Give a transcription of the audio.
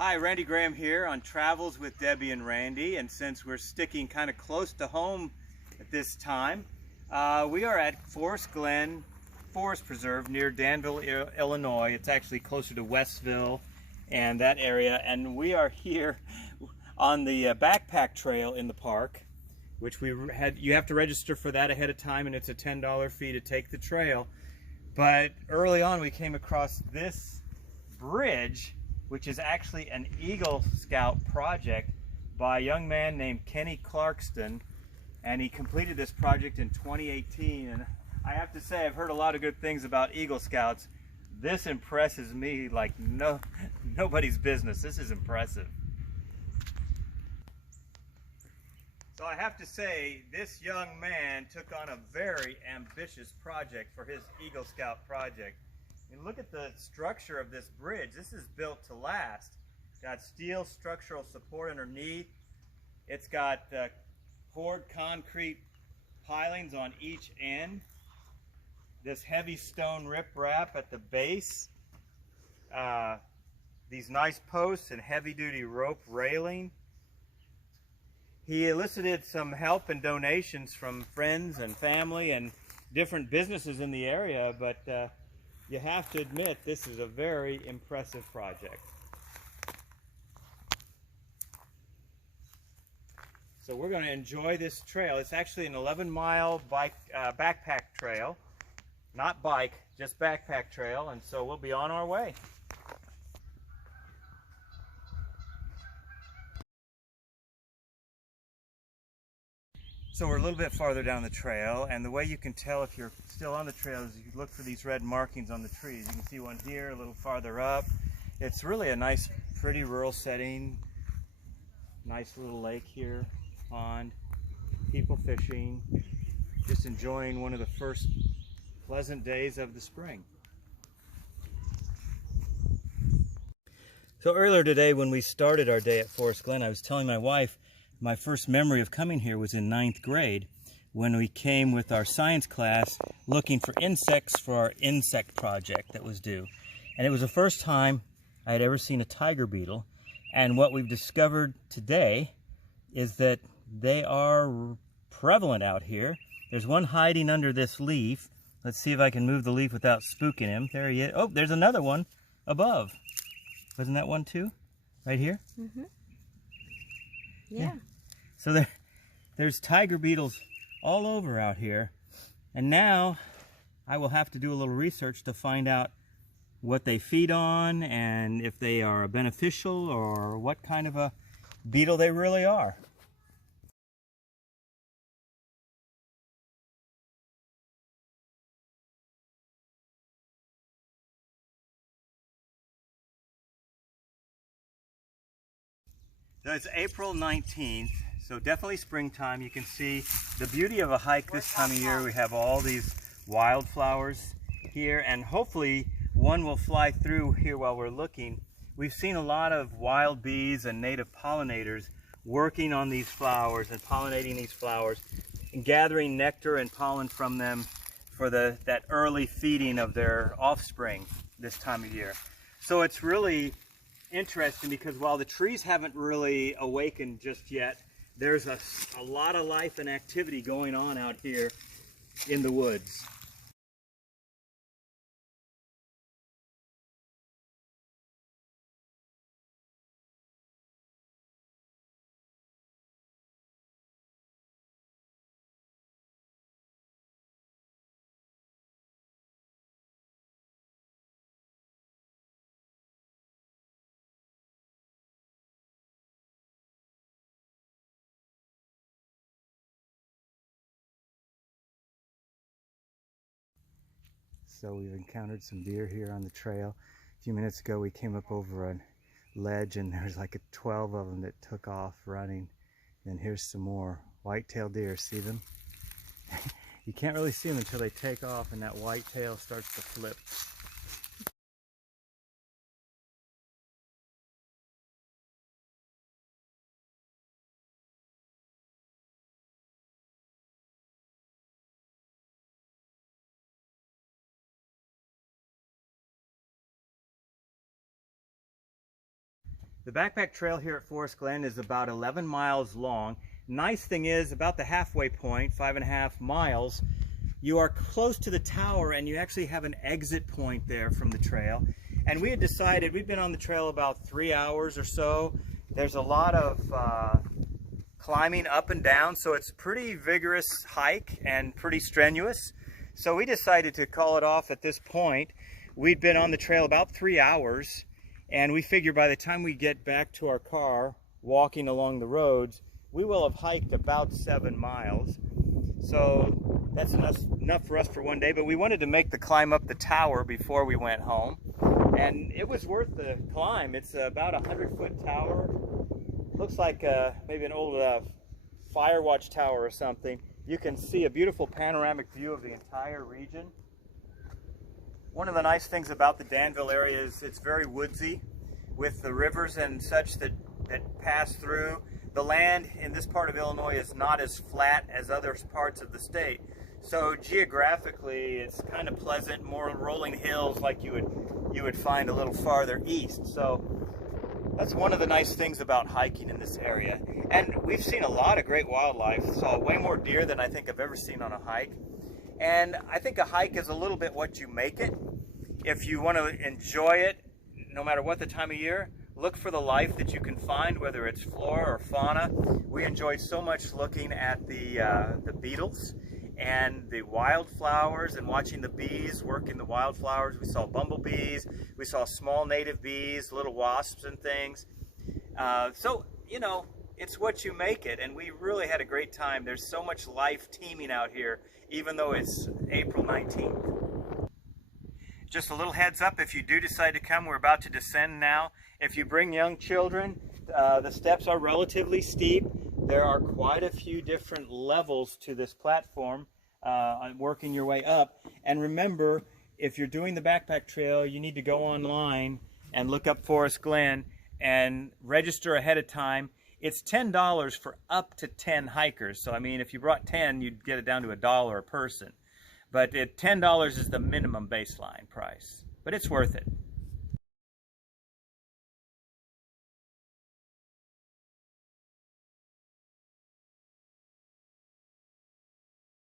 Hi, Randy Graham here on Travels with Debbie and Randy, and since we're sticking kind of close to home at this time, we are at Glen Forest Preserve near Danville, Illinois. It's actually closer to Westville and that area, and we are here on the backpack trail in the park, which you have to register for that ahead of time, and it's a $10 fee to take the trail. But early on we came across this bridge, which is actually an Eagle Scout project by a young man named Kenny Clarkston, and he completed this project in 2018. And I have to say, I've heard a lot of good things about Eagle Scouts. This impresses me like nobody's business. This is impressive. So I have to say, this young man took on a very ambitious project for his Eagle Scout project. And look at the structure of this bridge. This is built to last. Got steel structural support underneath. It's got poured concrete pilings on each end. This heavy stone riprap at the base. These nice posts and heavy-duty rope railing. He elicited some help and donations from friends and family and different businesses in the area, but you have to admit this is a very impressive project. So we're going to enjoy this trail. It's actually an 11-mile backpack trail, not bike, just backpack trail, and so we'll be on our way. So we're a little bit farther down the trail, and the way you can tell if you're still on the trail is you look for these red markings on the trees. You can see one here, a little farther up. It's really a nice, pretty rural setting. Nice little lake here, pond, people fishing, just enjoying one of the first pleasant days of the spring. So earlier today when we started our day at Forest Glen, I was telling my wife my first memory of coming here was in 9th grade when we came with our science class looking for insects for our insect project that was due. And it was the first time I had ever seen a tiger beetle. And what we've discovered today is that they are prevalent out here. There's one hiding under this leaf. Let's see if I can move the leaf without spooking him. There he is. Oh, there's another one above. Wasn't that one too? Right here? Mm-hmm. Yeah. So there's tiger beetles all over out here, and now I will have to do a little research to find out what they feed on and if they are beneficial or what kind of a beetle they really are. So it's April 19th, so definitely springtime. You can see the beauty of a hike this time of year. We have all these wildflowers here, and hopefully one will fly through here while we're looking. We've seen a lot of wild bees and native pollinators working on these flowers and pollinating these flowers and gathering nectar and pollen from them for that early feeding of their offspring this time of year. So it's really interesting because while the trees haven't really awakened just yet, there's a lot of life and activity going on out here in the woods. So we've encountered some deer here on the trail. A few minutes ago we came up over a ledge and there's like 12 of them that took off running. And here's some more white-tailed deer. See them? You can't really see them until they take off and that white tail starts to flip. The backpack trail here at Forest Glen is about 11 miles long. Nice thing is, about the halfway point, 5.5 miles, you are close to the tower and you actually have an exit point there from the trail. And we had decided, we'd been on the trail about 3 hours or so. There's a lot of climbing up and down, so it's a pretty vigorous hike and pretty strenuous. So we decided to call it off at this point. We'd been on the trail about 3 hours, and we figure by the time we get back to our car, walking along the roads, we will have hiked about 7 miles. So that's enough for us for one day, but we wanted to make the climb up the tower before we went home. And it was worth the climb. It's about a 100-foot tower. Looks like maybe an old fire watch tower or something. You can see a beautiful panoramic view of the entire region. One of the nice things about the Danville area is it's very woodsy, with the rivers and such that pass through. The land in this part of Illinois is not as flat as other parts of the state. So geographically, it's kind of pleasant, more rolling hills like you would find a little farther east. So that's one of the nice things about hiking in this area. And we've seen a lot of great wildlife. Saw way more deer than I think I've ever seen on a hike. And I think a hike is a little bit what you make it. If you want to enjoy it, no matter what the time of year, look for the life that you can find, whether it's flora or fauna. We enjoyed so much looking at the beetles and the wildflowers and watching the bees working the wildflowers. We saw bumblebees, we saw small native bees, little wasps and things. So, you know, it's what you make it, and we really had a great time. There's so much life teeming out here, even though it's April 19th. Just a little heads up, if you do decide to come, we're about to descend now. If you bring young children, the steps are relatively steep. There are quite a few different levels to this platform, working your way up. And remember, if you're doing the backpack trail, you need to go online and look up Forest Glen and register ahead of time. It's $10 for up to 10 hikers. So, I mean, if you brought 10, you'd get it down to $1 a person. But $10 is the minimum baseline price. But it's worth it.